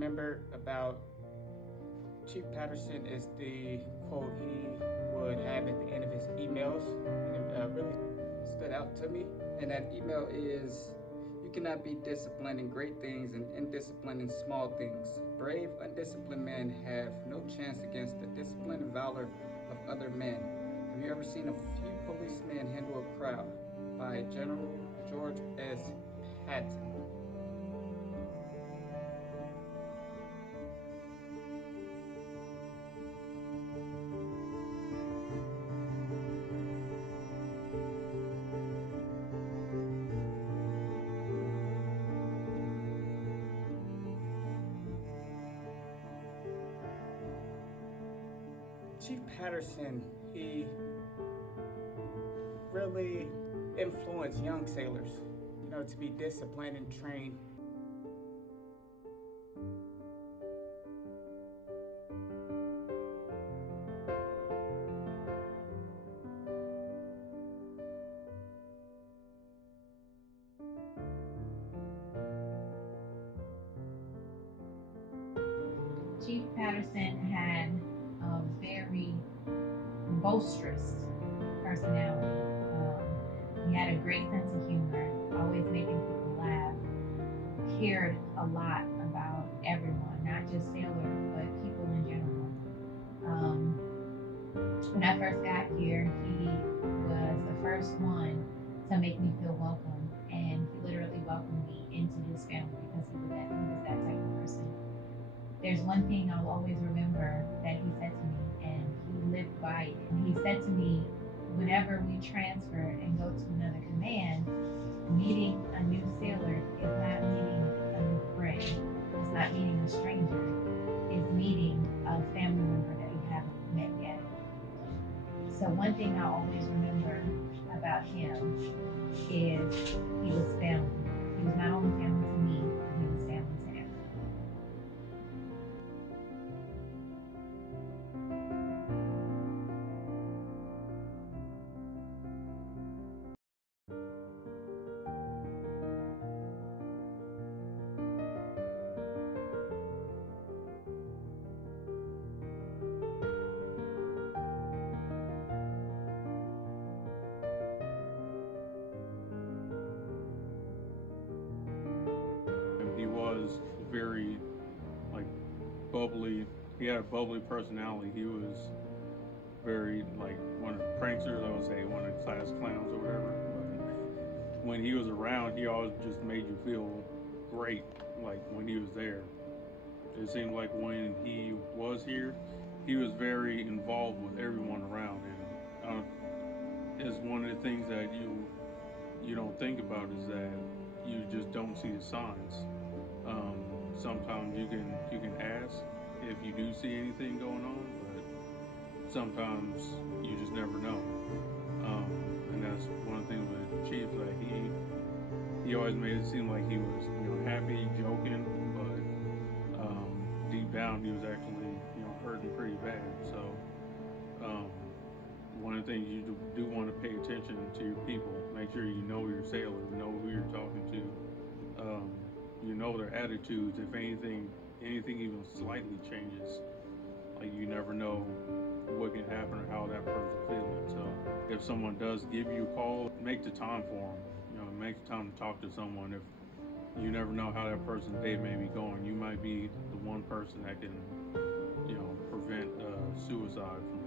remember about Chief Patterson is the quote he would have at the end of his emails, and it really stood out to me. And that email is, "You cannot be disciplined in great things and indisciplined in small things. Brave, undisciplined men have no chance against the discipline and valor of other men. Have you ever seen a few policemen handle a crowd?" By General George S. Patton. Chief Patterson, he really influenced young sailors, to be disciplined and trained. Chief Patterson had a very boisterous personality. He had a great sense of humor, always making people laugh, cared a lot about everyone, not just sailors, but people in general. When I first got here, he was the first one to make me feel welcome, and he literally welcomed me into his family because he was that type of person. There's one thing I'll always remember that he said to me, and he lived by it. And he said to me, whenever we transfer and go to another command, meeting a new sailor is not meeting a new friend. It's not meeting a stranger. It's meeting a family member that you haven't met yet. So one thing I always remember about him is he was family. He was not only family to me, but he was family to everyone. He was very bubbly. He had a bubbly personality. He was very one of the pranksters, I would say, one of the class clowns or whatever. But when he was around, he always just made you feel great. When he was there, it seemed like when he was here, he was very involved with everyone around, and it's one of the things that you don't think about is that you just don't see the signs. Sometimes you can ask if you do see anything going on, but sometimes you just never know. And that's one of the things with Chief, that he always made it seem like he was happy, joking, but deep down he was actually hurting pretty bad. So one of the things you do want to pay attention to your people. Make sure you know your sailors, know who you're talking to. Their attitudes. If anything even slightly changes, you never know what can happen or how that person's feeling. So if someone does give you a call, make the time for them. Make the time to talk to someone. If you never know how that person's day may be going, you might be the one person that can prevent suicide from